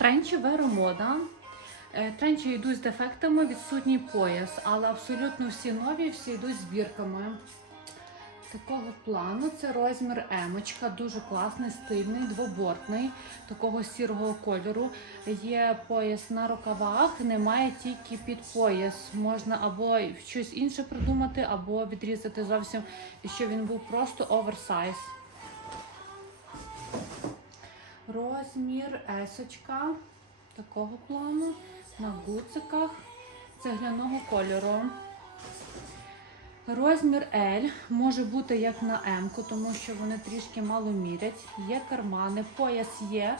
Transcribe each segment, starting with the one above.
Тренчі Веромода. Е, Тренчі йдуть з дефектами, відсутній пояс, але абсолютно всі нові, всі йдуть з бірками. Такого плану це розмір емочка, дуже класний, стильний, двобортний, такого сірого кольору. Є пояс на рукавах, немає тільки під пояс. Можна або щось інше придумати, або відрізати зовсім, щоб він був просто оверсайз. Розмір есочка такого плану на гуциках цегляного кольору. Розмір L може бути як на М, тому що вони трішки мало мірять. Є кармани, пояс є,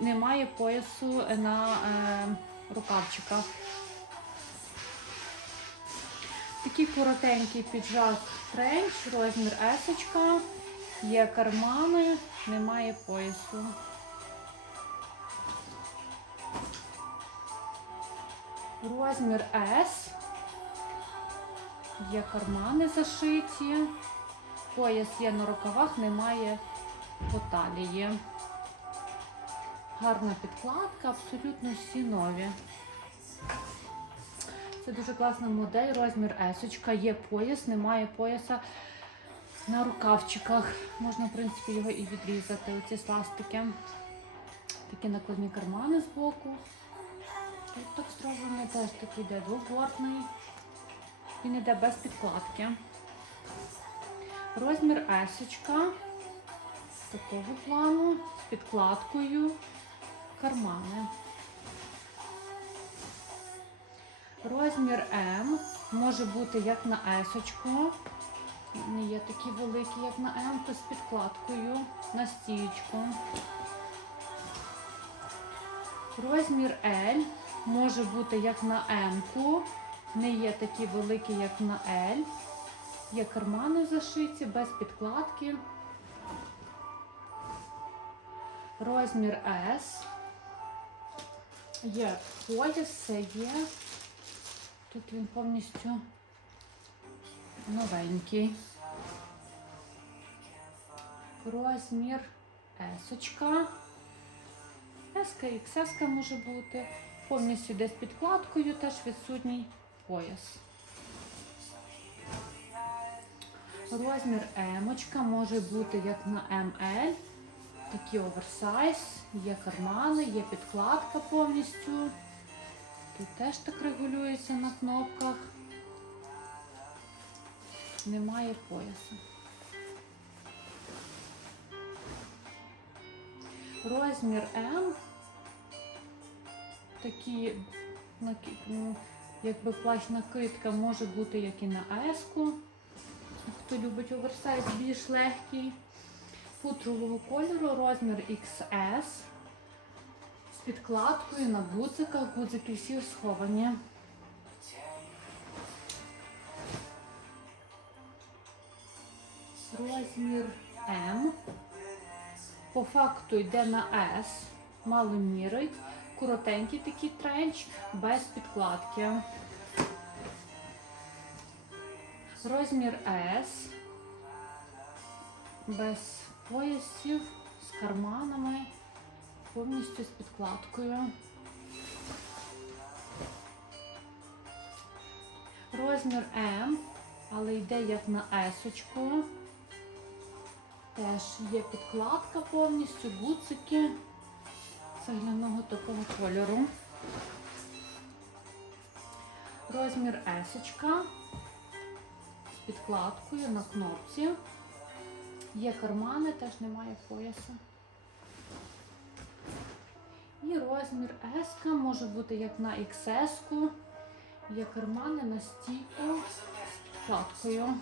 немає поясу на е, рукавчиках. Такий коротенький піджак тренч, розмір S, є кармани, немає поясу. Розмір S. Є кармани зашиті. Пояс є на рукавах, немає по талії. Гарна підкладка, абсолютно всі нові. Це дуже класна модель, розмір S. Є пояс, немає пояса на рукавчиках. Можна, в принципі, його і відрізати. Оці сластики. Такі накладні кармани з боку. Тут так зроблено теж такий йде двобортний. Він йде без підкладки. Розмір есочка такого плану з підкладкою кармани. Розмір М може бути як на есочку. Не є такі великі, як на М, то з підкладкою на стіючку. Розмір L може бути як на М-ку, не є такі великі, як на L. Є кармани зашиті без підкладки. Розмір S. Є пояс, все є. Тут він повністю новенький. Розмір S. Еска і XS може бути. Повністю з підкладкою, теж відсутній пояс. Розмір емочка може бути як на ML, такий оверсайз, є кармани, є підкладка повністю. Тут теж так регулюється на кнопках. Немає поясу. Розмір М такі ну, якби плащ накидка може бути як і на С-ку. Хто любить оверсайз більш легкий. Футрового кольору, розмір XS. З підкладкою на гудзиках. Гудзики всі сховані. Розмір М. По факту йде на S, мало мірить. Коротенький такий тренч, без підкладки. Розмір S, без поясів, з карманами, повністю з підкладкою. Розмір М, але йде як на S-очку. Теж є підкладка повністю, такого кольору. Розмір есочка з підкладкою на кнопці. Є кармани, теж немає поясу. І розмір S може бути як на XS. Є кармани на стійку з підкладкою.